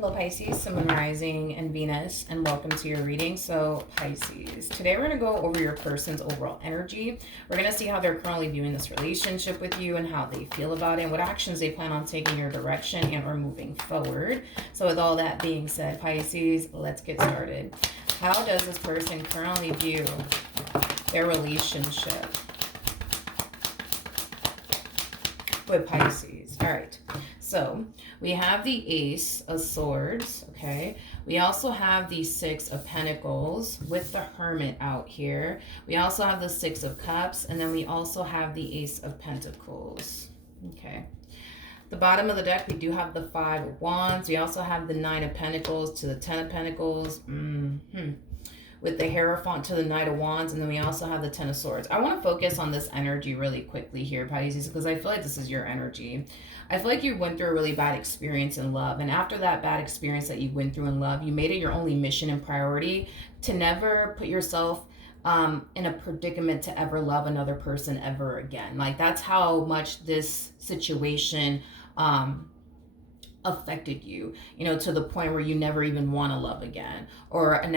Hello Pisces, Sun, Moon, Rising, and Venus, and welcome to your reading. So Pisces, today we're going to go over your person's overall energy. We're going to see how they're currently viewing this relationship with you and how they feel about it, and what actions they plan on taking in your direction and or moving forward. So with all that being said, Pisces, let's get started. How does this person currently view their relationship with Pisces? All right. So we have the Ace of Swords, okay? We also have the Six of Pentacles with the Hermit out here. We also have the Six of Cups, and then we also have the Ace of Pentacles, okay? The bottom of the deck, we do have the Five of Wands. We also have the Nine of Pentacles to the Ten of Pentacles. With the Hierophant to the Knight of Wands, and then we also have the Ten of Swords. I want to focus on this energy really quickly here, Pisces, because I feel like this is your energy. I feel like you went through a really bad experience in love, and after that bad experience that you went through in love, you made it your only mission and priority to never put yourself in a predicament to ever love another person ever again. Like, that's how much this situation affected you, you know, to the point where you never even want to love again, or you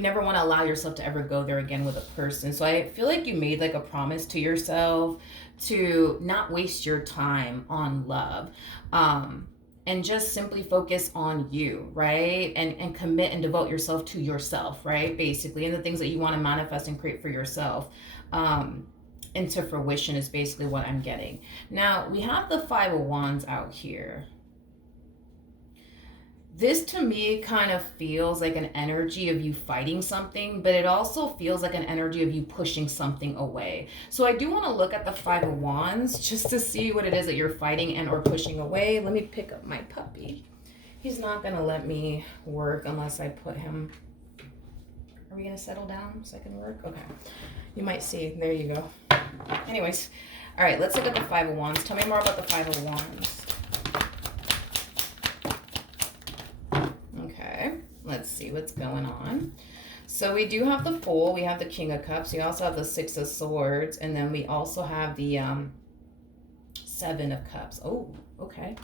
never want to allow yourself to ever go there again with a person. So I feel like you made like a promise to yourself to not waste your time on love, and just simply focus on you, right? And commit and devote yourself to yourself, right? Basically, and the things that you want to manifest and create for yourself. Into fruition is basically what I'm getting. Now, we have the Five of Wands out here. This to me kind of feels like an energy of you fighting something, but it also feels like an energy of you pushing something away. So I do want to look at the Five of Wands just to see what it is that you're fighting and or pushing away. Let me pick up my puppy. He's not going to let me work unless I put him... Are we going to settle down so I can work? Okay. You might see. There you go. Anyways. All right, let's look at the Five of Wands. Tell me more about the Five of Wands. Okay, let's see what's going on. So we do have the Fool, we have the King of Cups, we also have the Six of Swords, and then we also have the Seven of Cups. Oh, okay.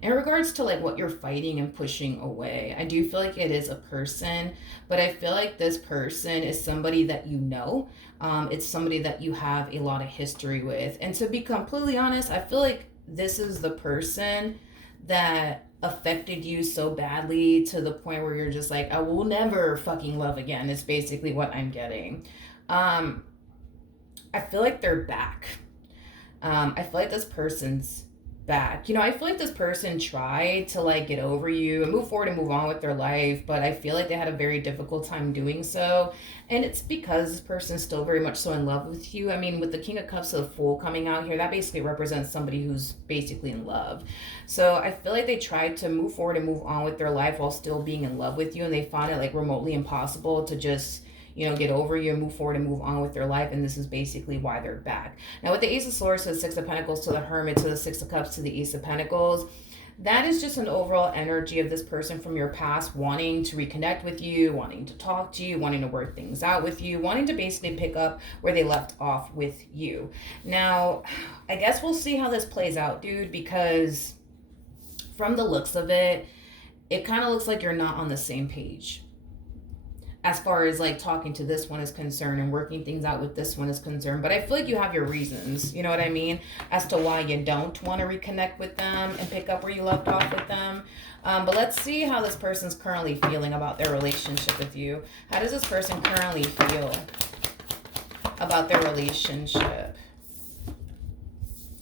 In regards to like what you're fighting and pushing away, I do feel like it is a person, but I feel like this person is somebody that you know. It's somebody that you have a lot of history with. And to be completely honest, I feel like this is the person that affected you so badly to the point where you're just like, I will never fucking love again. It's basically what I'm getting. I feel like they're back. I feel like this person's back. You know, I feel like this person tried to like get over you and move forward and move on with their life, but I feel like they had a very difficult time doing so. And it's because this person is still very much so in love with you. I mean, with the King of Cups of the Fool coming out here, that basically represents somebody who's basically in love. So I feel like they tried to move forward and move on with their life while still being in love with you, and they found it like remotely impossible to just, you know, get over you and move forward and move on with their life. And this is basically why they're back. Now with the Ace of Swords to the Six of Pentacles to the Hermit to the Six of Cups to the Ace of Pentacles, that is just an overall energy of this person from your past wanting to reconnect with you, wanting to talk to you, wanting to work things out with you, wanting to basically pick up where they left off with you. Now, I guess we'll see how this plays out, dude, because from the looks of it, it kind of looks like you're not on the same page as far as like talking to this one is concerned and working things out with this one is concerned. But I feel like you have your reasons, you know what I mean, as to why you don't want to reconnect with them and pick up where you left off with them. But let's see how this person's currently feeling about their relationship with you. How does this person currently feel about their relationship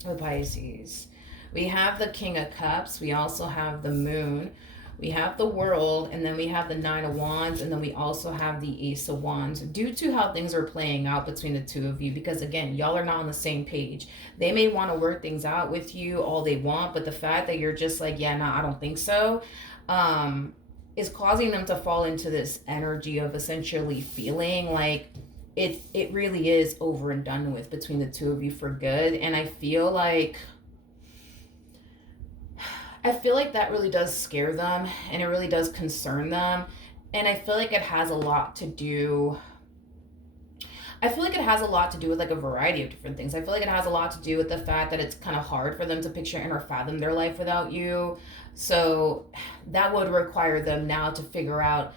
with Pisces? We have the King of Cups. We also have the Moon. We have the World, and then we have the Nine of Wands, and then we also have the Ace of Wands. Due to how things are playing out between the two of you, because again, y'all are not on the same page. They may want to work things out with you all they want, but the fact that you're just like, yeah, nah, I don't think so, is causing them to fall into this energy of essentially feeling like it really is over and done with between the two of you for good. And I feel like that really does scare them, and it really does concern them. And I feel like it has a lot to do, I feel like it has a lot to do with like a variety of different things. I feel like it has a lot to do with the fact that it's kind of hard for them to picture and or fathom their life without you. So that would require them now to figure out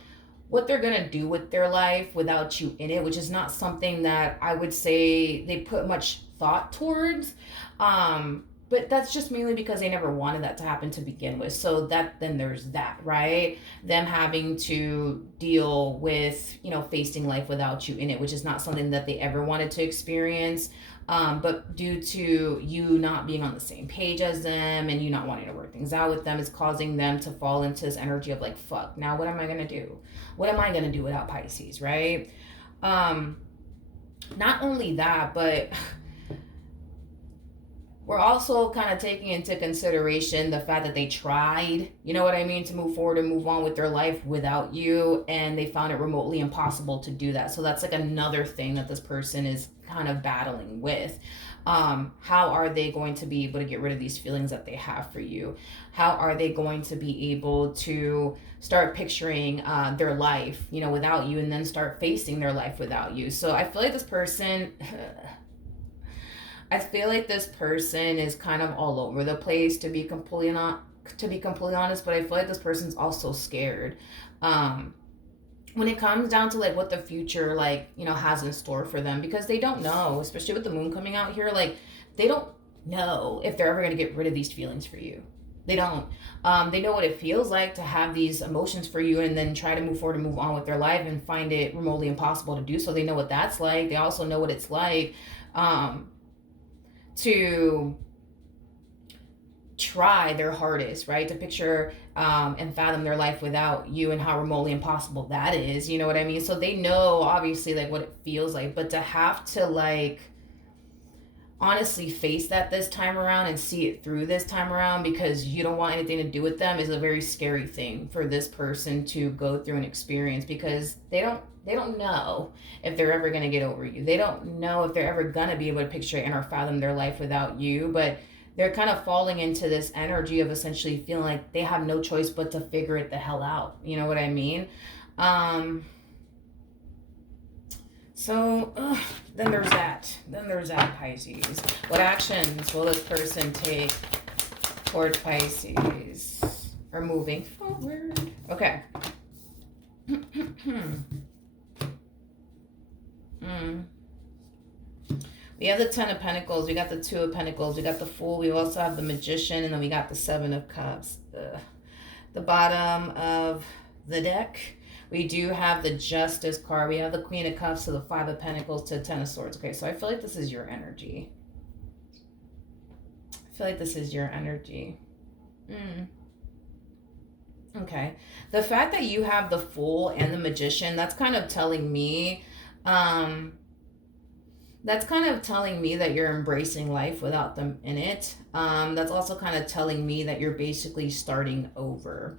what they're going to do with their life without you in it, which is not something that I would say they put much thought towards. But that's just mainly because they never wanted that to happen to begin with. So that then there's that, right? Them having to deal with, facing life without you in it, which is not something that they ever wanted to experience. But due to you not being on the same page as them and you not wanting to work things out with them, it's causing them to fall into this energy of like, fuck, now what am I going to do? What am I going to do without Pisces, right? Not only that, but we're also kind of taking into consideration the fact that they tried, you know what I mean, to move forward and move on with their life without you, and they found it remotely impossible to do that. So that's like another thing that this person is kind of battling with. How are they going to be able to get rid of these feelings that they have for you? How are they going to be able to start picturing their life, without you, and then start facing their life without you? So I feel like this person I feel like this person is kind of all over the place, to be completely honest, but I feel like this person's also scared. When it comes down to like what the future has in store for them, because they don't know, especially with the moon coming out here, like they don't know if they're ever going to get rid of these feelings for you. They don't. They know what it feels like to have these emotions for you and then try to move forward and move on with their life and find it remotely impossible to do so. They know what that's like. They also know what it's like to try their hardest, right? To picture and fathom their life without you and how remotely impossible that is. You know what I mean? So they know obviously like what it feels like, but to have to like honestly face that this time around and see it through this time around because you don't want anything to do with them is a very scary thing for this person to go through and experience, because they don't know if they're ever going to get over you. They don't know if they're ever going to be able to picture and or fathom their life without you, but they're kind of falling into this energy of essentially feeling like they have no choice but to figure it the hell out. You know what I mean? So then there's that. Then there's that, Pisces. What actions will this person take towards Pisces? Or moving forward? Okay. We have the Ten of Pentacles. We got the Two of Pentacles. We got the Fool. We also have the Magician. And then we got the Seven of Cups. The bottom of the deck. We do have the Justice card. We have the Queen of Cups to the Five of Pentacles to Ten of Swords. Okay, so I feel like this is your energy. I feel like this is your energy. Okay. The fact that you have the Fool and the Magician, that's kind of telling me, that you're embracing life without them in it. That's also kind of telling me that you're basically starting over.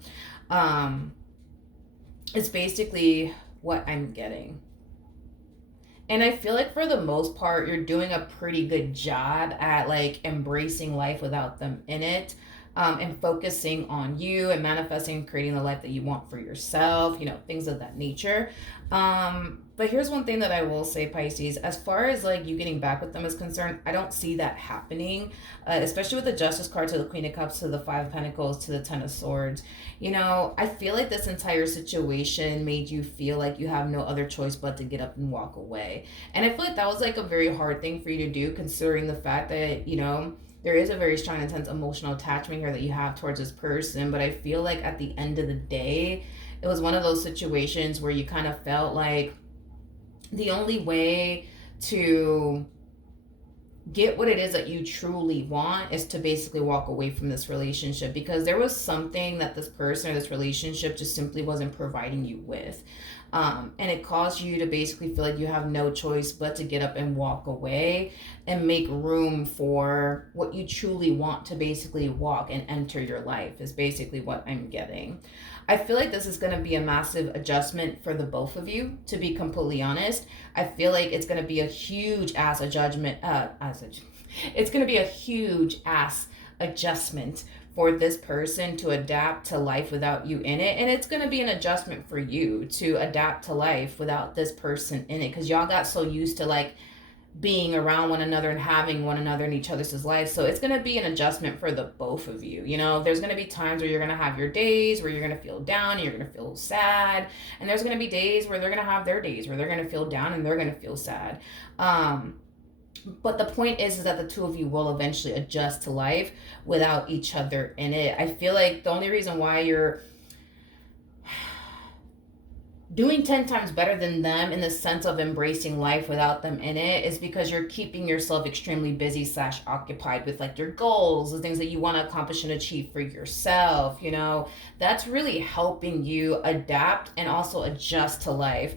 It's basically what I'm getting. And I feel like for the most part, you're doing a pretty good job at like embracing life without them in it. And focusing on you and manifesting and creating the life that you want for yourself, things of that nature. But here's one thing that I will say, Pisces, as far as like you getting back with them is concerned, I don't see that happening, especially with the Justice card to the Queen of Cups to the Five of Pentacles to the Ten of Swords. I feel like this entire situation made you feel like you have no other choice but to get up and walk away. And I feel like that was like a very hard thing for you to do, considering the fact that, there is a very strong, intense emotional attachment here that you have towards this person. But I feel like at the end of the day, it was one of those situations where you kind of felt like the only way to get what it is that you truly want is to basically walk away from this relationship, because there was something that this person or this relationship just simply wasn't providing you with. And it caused you to basically feel like you have no choice but to get up and walk away and make room for what you truly want to basically walk and enter your life, is basically what I'm getting. I feel like this is going to be a massive adjustment for the both of you, to be completely honest. I feel like it's going to be a huge ass adjustment for this person to adapt to life without you in it. And it's going to be an adjustment for you to adapt to life without this person in it, because y'all got so used to like being around one another and having one another in each other's lives. So it's going to be an adjustment for the both of you. You know, there's going to be times where you're going to have your days where you're going to feel down and you're going to feel sad, and there's going to be days where they're going to have their days where they're going to feel down and they're going to feel sad. But the point is that the two of you will eventually adjust to life without each other in it. I feel like the only reason why you're doing 10 times better than them in the sense of embracing life without them in it is because you're keeping yourself extremely busy / occupied with like your goals, the things that you want to accomplish and achieve for yourself. You know, that's really helping you adapt and also adjust to life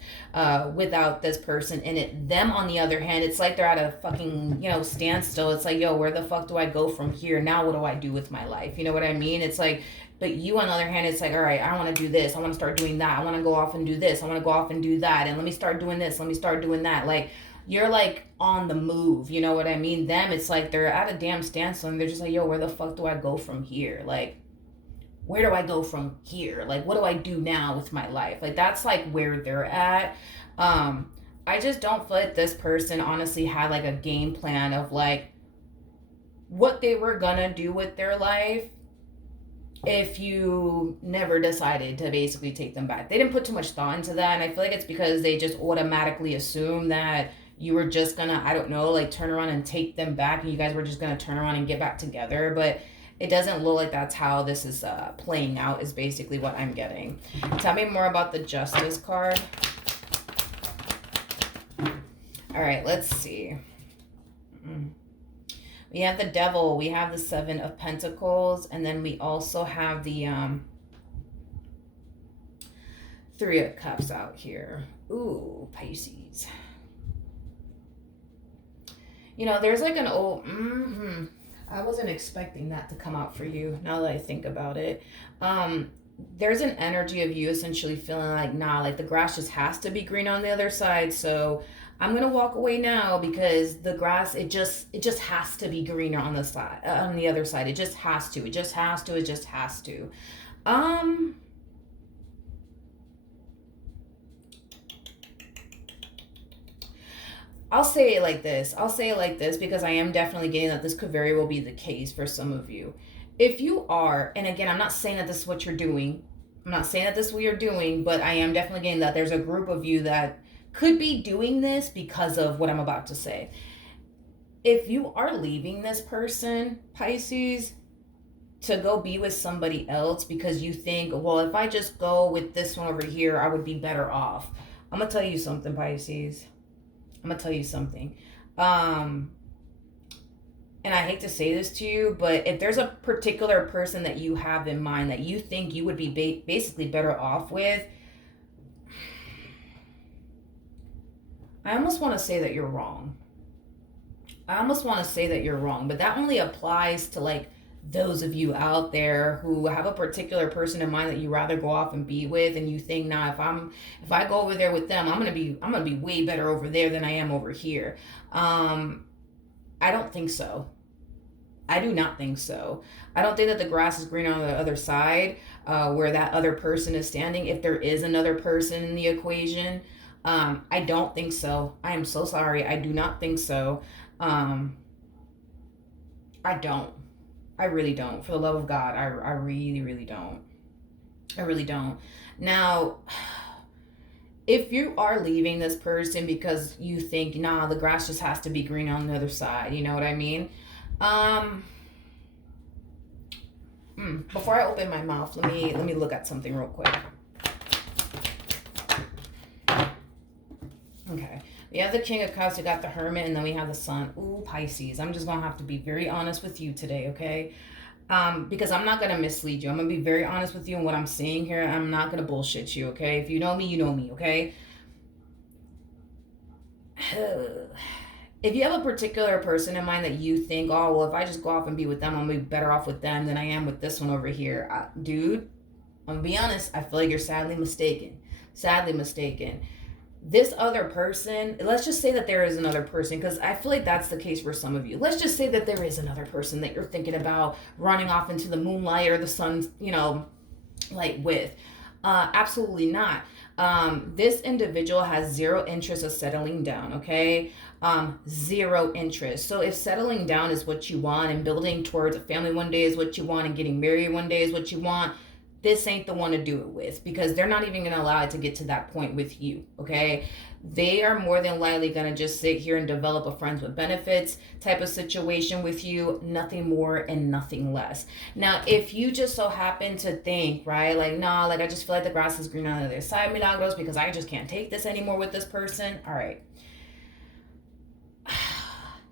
without this person in it. Them, on the other hand, it's like they're at a fucking, you know, standstill. It's like, yo, where the fuck do I go from here? Now what do I do with my life? You know what I mean? It's like, but you, on the other hand, it's like, all right, I want to do this. I want to start doing that. I want to go off and do this. I want to go off and do that. And let me start doing this. Let me start doing that. Like, you're like on the move. You know what I mean? Them, it's like they're at a damn standstill and they're just like, yo, where the fuck do I go from here? Like, where do I go from here? Like, what do I do now with my life? Like, that's like where they're at. I just don't feel like this person honestly had like a game plan of like what they were gonna do with their life if you never decided to basically take them back. They didn't put too much thought into that, and I feel like it's because they just automatically assume that you were just gonna, I don't know, like turn around and take them back and you guys were just gonna turn around and get back together. But it doesn't look like that's how this is playing out, is basically what I'm getting. Tell me more about the Justice card. All right, let's see. We have the Devil, we have the Seven of Pentacles, and then we also have the Three of Cups out here. Ooh, Pisces. You know, there's like an old, I wasn't expecting that to come out for you, now that I think about it. There's an energy of you essentially feeling like, nah, like the grass just has to be green on the other side, so I'm gonna walk away now because the grass, it just has to be greener on the side, on the other side. It just has to. It just has to. It just has to. I'll say it like this. I'll say it like this because I am definitely getting that this could very well be the case for some of you. If you are, and again, I'm not saying that this is what you're doing. I'm not saying that this is what you're doing, but I am definitely getting that there's a group of you that could be doing this because of what I'm about to say. If you are leaving this person, Pisces, to go be with somebody else because you think, well, if I just go with this one over here, I would be better off. I'm going to tell you something, Pisces. I'm going to tell you something. And I hate to say this to you, but if there's a particular person that you have in mind that you think you would be basically better off with, I almost want to say that you're wrong. But that only applies to like those of you out there who have a particular person in mind that you rather go off and be with, and you think, nah, if I go over there with them, I'm gonna be way better over there than I am over here. I don't think so. I do not think so. I don't think that the grass is green on the other side, where that other person is standing, if there is another person in the equation. I don't think so. I am so sorry. I do not think so. I don't. I really don't. For the love of God, I really, really don't. I really don't. Now, if you are leaving this person because you think, nah, the grass just has to be green on the other side, you know what I mean? Before I open my mouth, let me look at something real quick. Okay, we have the King of Cups, we got the Hermit, and then we have the Sun. Ooh, Pisces. I'm just going to have to be very honest with you today, okay? Because I'm not going to mislead you. I'm going to be very honest with you in what I'm saying here. I'm not going to bullshit you, okay? If you know me, you know me, okay? If you have a particular person in mind that you think, oh, well, if I just go off and be with them, I'm going to be better off with them than I am with this one over here. Dude, I'm going to be honest. I feel like you're sadly mistaken. this other person, let's just say that there is another person, because I feel like that's the case for some of you. Let's just say that there is another person that you're thinking about running off into the moonlight or the sun, like with. Absolutely not. This individual has zero interest of settling down, okay? Zero interest. So if settling down is what you want and building towards a family one day is what you want and getting married one day is what you want, this ain't the one to do it with, because they're not even going to allow it to get to that point with you, okay? They are more than likely going to just sit here and develop a friends with benefits type of situation with you, nothing more and nothing less. Now, if you just so happen to think, right, like, nah, like I just feel like the grass is green on the other side, milagros, because I just can't take this anymore with this person, all right.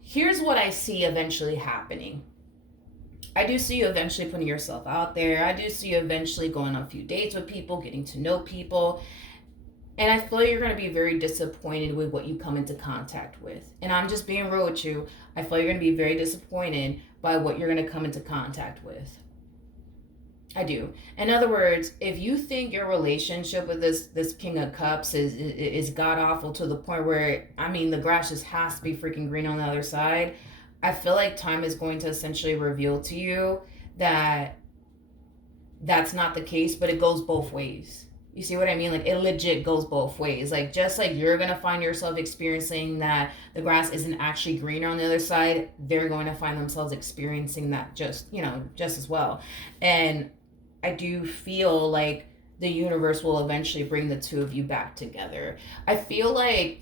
Here's what I see eventually happening. I do see you eventually putting yourself out there. I do see you eventually going on a few dates with people, getting to know people. And I feel you're going to be very disappointed with what you come into contact with. And I'm just being real with you. I feel you're going to be very disappointed by what you're going to come into contact with. I do. In other words, if you think your relationship with this King of Cups is god awful to the point where, I mean, the grass just has to be freaking green on the other side, I feel like time is going to essentially reveal to you that that's not the case, but it goes both ways. You see what I mean? Like, it legit goes both ways. Like, just like you're going to find yourself experiencing that the grass isn't actually greener on the other side, they're going to find themselves experiencing that just as well. And I do feel like the universe will eventually bring the two of you back together. I feel like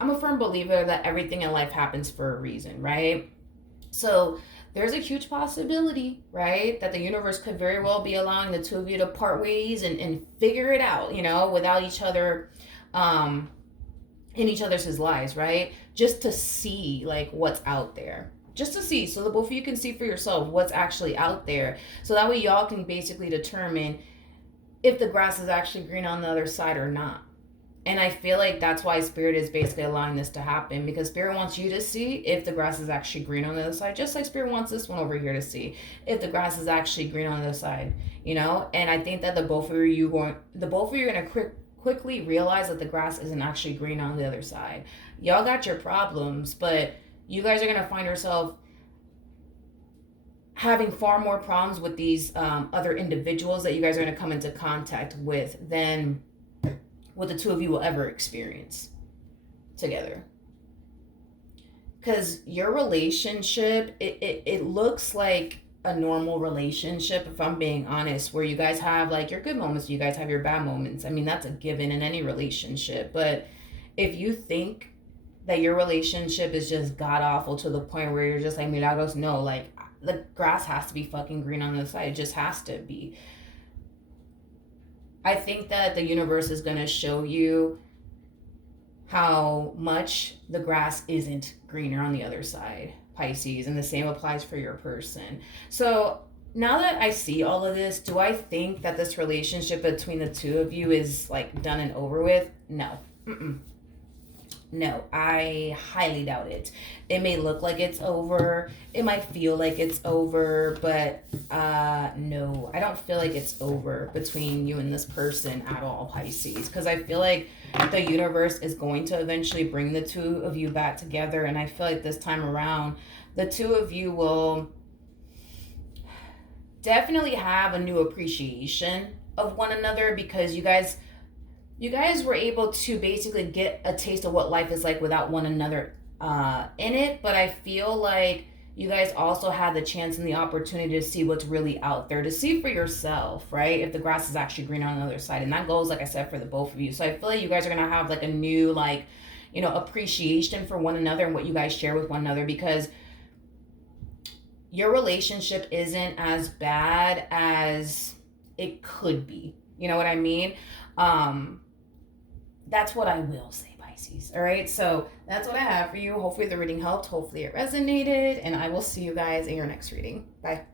I'm a firm believer that everything in life happens for a reason, right? So there's a huge possibility, right, that the universe could very well be allowing the two of you to part ways and figure it out, without each other in each other's lives, right? Just to see, like, what's out there. Just to see, so that both of you can see for yourself what's actually out there. So that way y'all can basically determine if the grass is actually green on the other side or not. And I feel like that's why Spirit is basically allowing this to happen, because Spirit wants you to see if the grass is actually green on the other side, just like Spirit wants this one over here to see if the grass is actually green on the other side, And I think that the both of you are going to quickly realize that the grass isn't actually green on the other side. Y'all got your problems, but you guys are going to find yourself having far more problems with these other individuals that you guys are going to come into contact with than what the two of you will ever experience together. Because your relationship, it looks like a normal relationship, if I'm being honest, where you guys have like your good moments, you guys have your bad moments. I mean, that's a given in any relationship. But if you think that your relationship is just god awful to the point where you're just like, milagros, no, like the grass has to be fucking green on the side. It just has to be. I think that the universe is going to show you how much the grass isn't greener on the other side, Pisces, and the same applies for your person. So now that I see all of this, do I think that this relationship between the two of you is like done and over with? No. No, I highly doubt it. It may look like it's over. It might feel like it's over, but no, I don't feel like it's over between you and this person at all, Pisces. Because I feel like the universe is going to eventually bring the two of you back together. And I feel like this time around, the two of you will definitely have a new appreciation of one another, because you guys were able to basically get a taste of what life is like without one another in it. But I feel like you guys also had the chance and the opportunity to see what's really out there, to see for yourself, right? If the grass is actually green on the other side. And that goes, like I said, for the both of you. So I feel like you guys are going to have like a new, like, appreciation for one another and what you guys share with one another, because your relationship isn't as bad as it could be. You know what I mean? That's what I will say, Pisces. All right. So that's what I have for you. Hopefully the reading helped. Hopefully it resonated. And I will see you guys in your next reading. Bye.